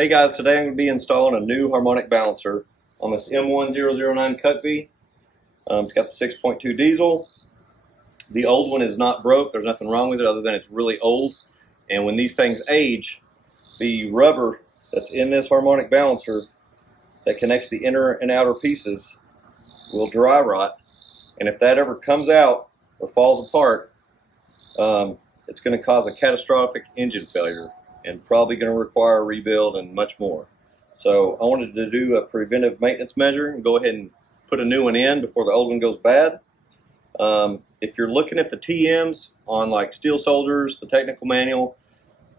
Hey guys, today I'm going to be installing a new harmonic balancer on this M1009 CUCV. It's got the 6.2 diesel. The old one is not broke. There's nothing wrong with it other than it's really old. And when these things age, the rubber that's in this harmonic balancer that connects the inner and outer pieces will dry rot. And if that ever comes out or falls apart, it's going to cause a catastrophic engine failure and probably going to require a rebuild and much more. So I wanted to do a preventive maintenance measure and go ahead and put a new one in before the old one goes bad. If you're looking at the TMs on like Steel Soldiers, the technical manual,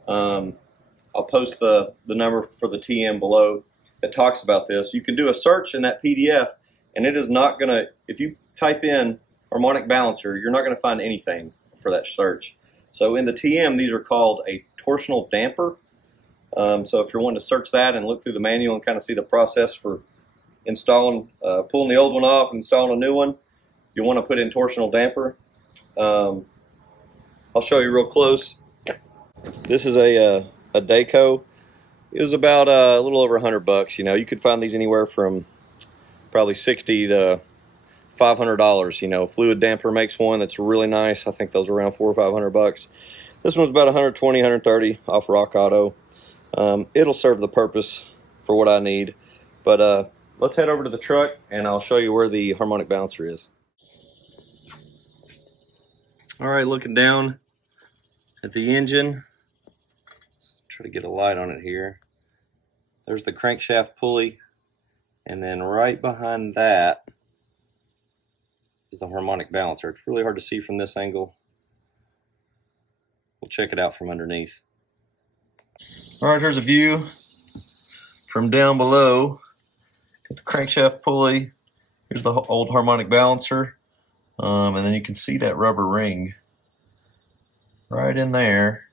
I'll post the number for the TM below that talks about this. You can do a search in that PDF and it is not going to, if you type in harmonic balancer, you're not going to find anything for that search. So in the TM, these are called a torsional damper. So if you're wanting to search that and look through the manual and kind of see the process for installing, pulling the old one off and installing a new one, you want to put in torsional damper. I'll show you real close. This is a Daco. It was about a little over $100. You know, you could find these anywhere from probably $60 to $500. You know, Fluid Damper makes one that's really nice. I think those are around $400 or $500. This one's about 120, 130 off Rock Auto. It'll serve the purpose for what I need. But let's head over to the truck and I'll show you where the harmonic balancer is. All right, looking down at the engine. Try to get a light on it here. There's the crankshaft pulley, and then right behind that is the harmonic balancer. It's really hard to see from this angle. We'll check it out from underneath. All right, here's a view from down below. Got the crankshaft pulley. Here's the old harmonic balancer. And then you can see that rubber ring right in there.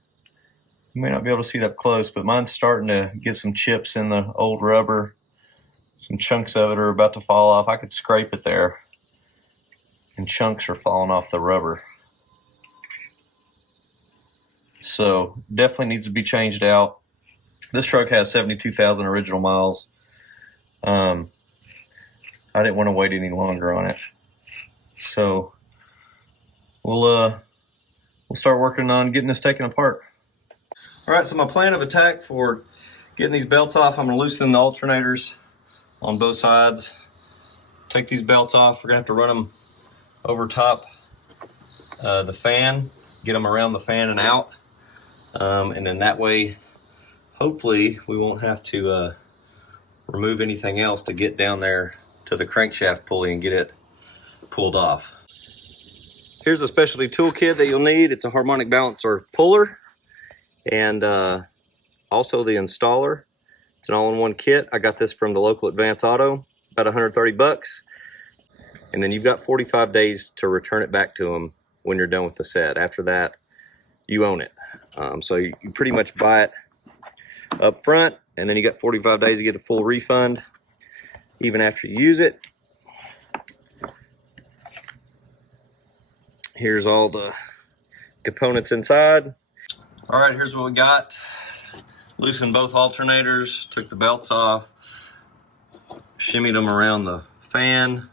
You may not be able to see it up close, but mine's starting to get some chips in the old rubber. Some chunks of it are about to fall off. I could scrape it there, and chunks are falling off the rubber. So definitely needs to be changed out. This truck has 72,000 original miles. I didn't want to wait any longer on it. So we'll start working on getting this taken apart. All right, so my plan of attack for getting these belts off, I'm going to loosen the alternators on both sides. Take these belts off. We're going to have to run them over top the fan, get them around the fan and out. And then that way, hopefully, we won't have to remove anything else to get down there to the crankshaft pulley and get it pulled off. Here's a specialty toolkit that you'll need. It's a harmonic balancer puller and also the installer. It's an all-in-one kit. I got this from the local Advance Auto, about 130 bucks. And then you've got 45 days to return it back to them when you're done with the set. After that, you own it. So you pretty much buy it up front, and then you got 45 days to get a full refund, even after you use it. Here's all the components inside. All right, here's what we got. Loosened both alternators, took the belts off, shimmied them around the fan,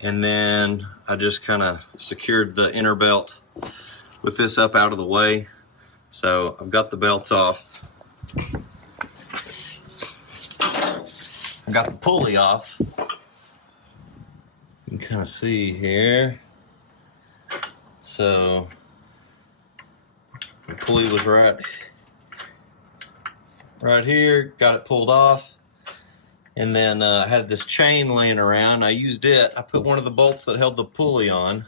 and then I just kind of secured the inner belt with this up out of the way. So I've got the belts off. I got the pulley off. You can kind of see here. So the pulley was right here, got it pulled off. And then I had this chain laying around. I used it. I put one of the bolts that held the pulley on.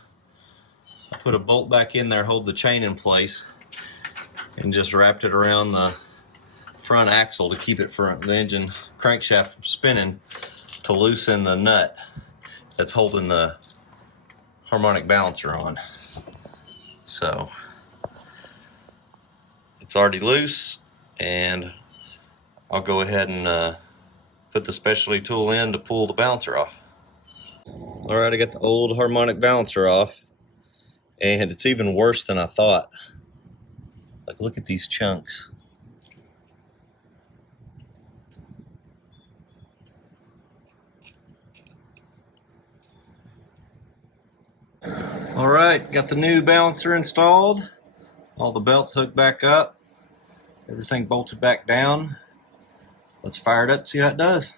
I put a bolt back in there, hold the chain in place, and just wrapped it around the front axle to keep it from the engine crankshaft from spinning, to loosen the nut that's holding the harmonic balancer on. So it's already loose, and I'll go ahead and put the specialty tool in to pull the balancer off. All right, I got the old harmonic balancer off, and it's even worse than I thought. Like, look at these chunks. All right, got the new balancer installed. All the belts hooked back up. Everything bolted back down. Let's fire it up and see how it does.